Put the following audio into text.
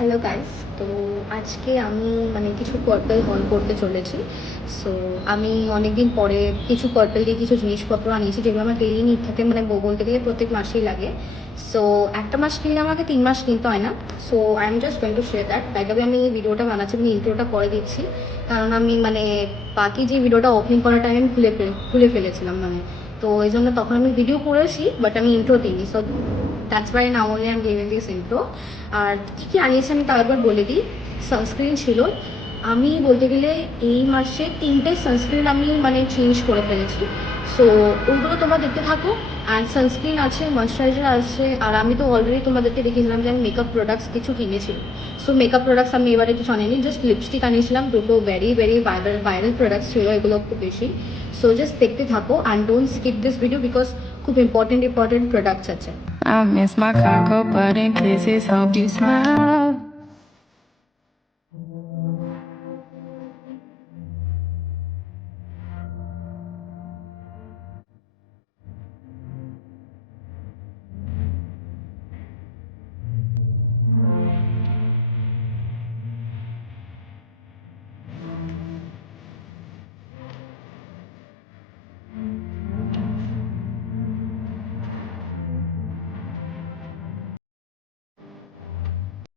Hello guys. তো আজকে আমি কিছু পার্পল হল করতে চলেছি। সো আমি অনেকদিন পরে কিছু পার্পল দিয়ে কিছু জিনিসপত্র আনিয়েছি যেগুলো আমার ডেইলি নিড থাকে, বলতে গেলে প্রত্যেক মাসেই লাগে। সো একটা মাস কিনলে আমাকে 3 মাস কিনতে হয় না। So I am just going to share that. By the way, আমি এই ভিডিওটা বানাচ্ছি, আমি ইন্ট্রোটা করে দিচ্ছি, কারণ আমি বাকি যে ভিডিওটা ওপেনিং করার টাইম আমি খুলে ফেলেছিলাম। তো এই জন্য তখন আমি ভিডিও করেছি, বাট আমি ইন্ট্রো দিইনি। So that's why now only I am giving this intro. আর কী কী আনিয়েছি আমি তার একবার বলে দিই। সানস্ক্রিন ছিল, আমি বলতে গেলে এই মাসে 3টে সানস্ক্রিন আমি চেঞ্জ করে ফেলেছি। সো ওইগুলো তোমরা দেখতে থাকো। আর সানস্ক্রিন আছে, ময়শ্চারাইজার আছে, আর আমি তো অলরেডি তোমাদেরকে দেখিয়েছিলাম যে আমি মেকআপ প্রোডাক্টস কিছু কিনেছি। সো মেকআপ প্রোডাক্টস আমি এবারে কিছু আনিনি, জাস্ট লিপস্টিক আনিয়েছিলাম, দুটো ভেরি ভেরি ভাইরাল প্রোডাক্টস ছিল, এগুলো খুব বেশি। সো জাস্ট দেখতে থাকো and don't skip this video because খুব ইম্পর্টেন্ট প্রোডাক্টস আছে। I miss my cocoa butter kisses, hope you smile.